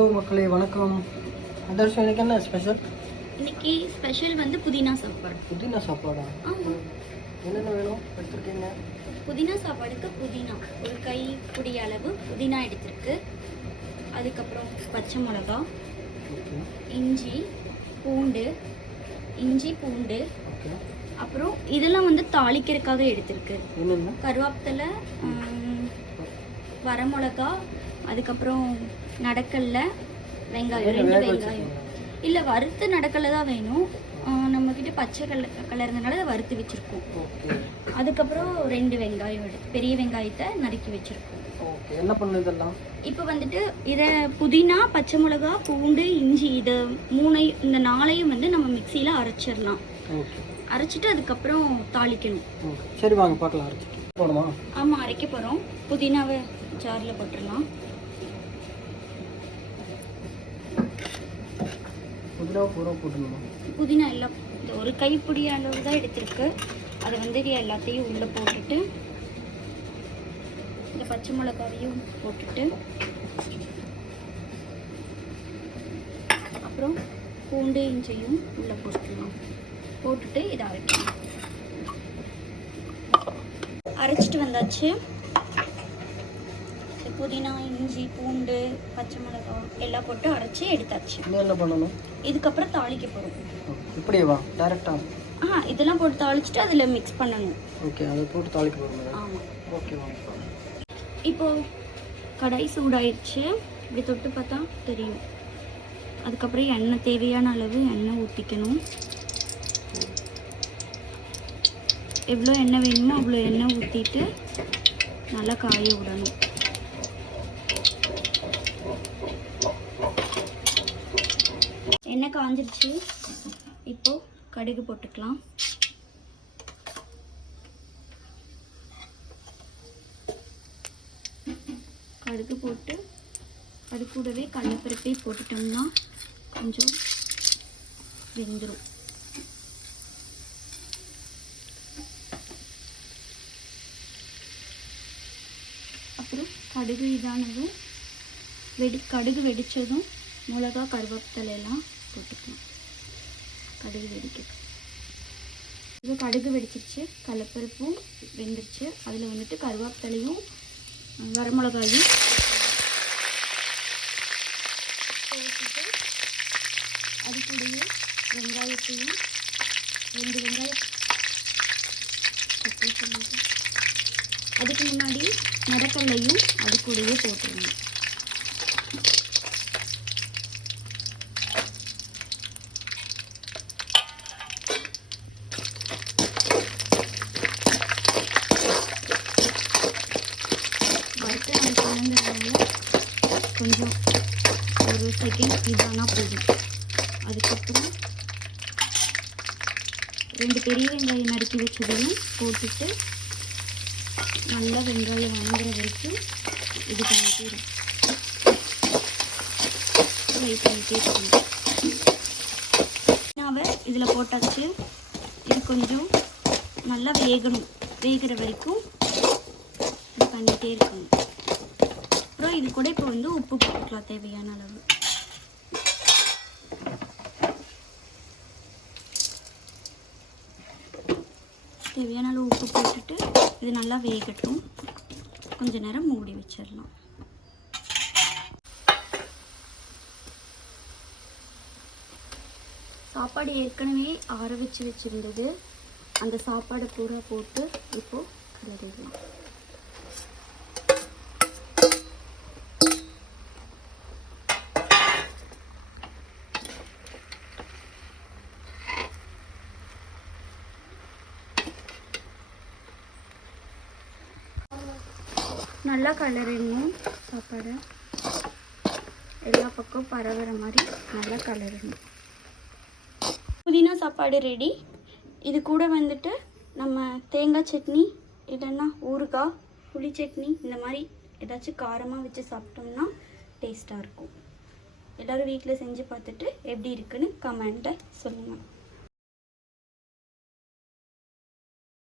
மக்களே வணக்கம். ஆதர்ஷ் எனக்கு என்ன ஸ்பெஷல்? இன்னைக்கு ஸ்பெஷல் வந்து புதினா சாப்பாடு. புதினா சாப்பாடா? என்னென்ன வேணும் எடுத்துருக்கீங்க? புதினா சாப்பாடுக்கு புதினா ஒரு கைப்பிடி அளவு புதினா எடுத்திருக்கு. அதுக்கப்புறம் பச்சை மிளகா, இஞ்சி பூண்டு, அப்புறம் இதெல்லாம் வந்து தாளிக்கிறதுக்காக எடுத்திருக்கு. கருவேப்பிலை, வரமிளகா, அதுக்கப்புறம் நடக்கல்ல, வெங்காயம், 2 வெங்காயம். இல்லை வறுத்து நடக்கல்ல தான் வேணும். நம்மக்கிட்ட பச்சை கலருங்கனால அதை வறுத்து வச்சுருக்கோம். அதுக்கப்புறம் 2 வெங்காயம் பெரிய வெங்காயத்தை நறுக்கி வச்சுருக்கோம். என்ன பண்ணு இதெல்லாம்? இப்போ வந்துட்டு இதை புதினா, பச்சை மிளகா, பூண்டு, இஞ்சி இந்த 4ஐயும் வந்து நம்ம மிக்சியில் அரைச்சிடலாம். அரைச்சிட்டு அதுக்கப்புறம் தாளிக்கணும். சரி வாங்க பார்க்கலாம். அரைச்சிட்டு போடுமா? ஆமாம், அரைக்க போகிறோம். புதினாவை ஜாரில் போட்டுடலாம். புதினா எல்லாம் ஒரு கைப்பிடி அளவு தான் எடுத்திருக்கு. அதை வந்து எல்லாத்தையும் உள்ளே போட்டுட்டு இந்த பச்சை மிளகாவையும் போட்டுட்டு அப்புறம் பூண்டு இஞ்சியும் உள்ளே போட்டுக்கலாம். போட்டுட்டு இதை அரைக்கலாம். அரைச்சிட்டு வந்தாச்சு. புதினா, இஞ்சி, பூண்டு, பச்சை மிளகாய் எல்லாம் போட்டு அரைச்சி எடுத்தாச்சு. என்ன பண்ணணும்? இதுக்கப்புறம் தாளிக்க போகிறோம். இப்படியே வா டைரக்டா? இதெல்லாம் போட்டு தாளிச்சிட்டு அதில் மிக்ஸ் பண்ணணும். ஓகே, அதை போட்டு தாளிக்க போகிறோம். ஆமாம். ஓகே வாங்க. இப்போது கடாய் சூடாயிடுச்சு. இப்படி தொட்டு பார்த்தா தெரியும். அதுக்கப்புறம் எண்ணெய் தேவையான அளவு எண்ணெய் ஊற்றிக்கணும். எவ்வளோ எண்ணெய் வேணுமோ அவ்வளோ எண்ணெய் ஊற்றிட்டு நல்லா காய விடணும். எண்ணெய் காஞ்சிருச்சு. இப்போது கடுகு போட்டுக்கலாம். கடுகு போட்டு அது கூடவே கடலைப்பருப்பை போட்டுட்டோம்னா கொஞ்சம் வெந்துடும். அப்புறம் கடுகு இதானதும் கடுகு வெடித்ததும் மிளகா, கருவேப்பிலையெல்லாம் போட்டுக்கலாம். கடுகு வெடிக்கணும். இப்போ கடுகு வெடிச்சிருச்சு, கடலைப்பருப்பும் வெந்துருச்சு. அதில் வந்துட்டு கருவேப்பிலையும் வரமிளகாயும் போட்டுட்டு அது கூடயே வெங்காயத்தையும் 2 வெங்காயம் அதுக்கு முன்னாடி நடக்கல்லையும் அது கூடயே போட்டுருங்க. கொஞ்சம் ஒரு செகண்ட் இதானா போதும். அதுக்கப்புறம் 2 பெரிய வெங்காயம் நறுக்கி வச்சதையும் போட்டுட்டு நல்லா வெங்காயம் வாங்குற வரைக்கும் இது பண்ணிட்டே ஃப்ரை பண்ணிட்டே இருக்கணும். நான் இதில் போட்டாச்சு. இது கொஞ்சம் நல்லா வேகிற வரைக்கும் இது பண்ணிகிட்டே இருக்கணும். அப்புறம் இது கூட இப்போ வந்து உப்பு போட்டுக்கலாம் தேவையான அளவு. தேவையான அளவு உப்பு போட்டுட்டு இது நல்லா வேகட்டும். கொஞ்ச நேரம் மூடி வச்சிடலாம். சாப்பாடு ஏற்கனவே ஆற வச்சுருந்தது. அந்த சாப்பாடை பூரா போட்டு இப்போது கிளறிடலாம். நல்லா கலரிடணும். சாப்பாடு எல்லா பக்கம் பரவுற மாதிரி நல்லா கலரிடணும். புதினா சாப்பாடு ரெடி. இது கூட வந்துட்டு நம்ம தேங்காய் சட்னி இல்லைன்னா ஊறுகாய், புளி சட்னி இந்த மாதிரி ஏதாச்சும் காரமாக வச்சு சாப்பிட்டோம்னா டேஸ்ட்டாக இருக்கும். எல்லோரும் வீட்டில் செஞ்சு பார்த்துட்டு எப்படி இருக்குன்னு கமெண்ட்டை சொல்லுங்கள்.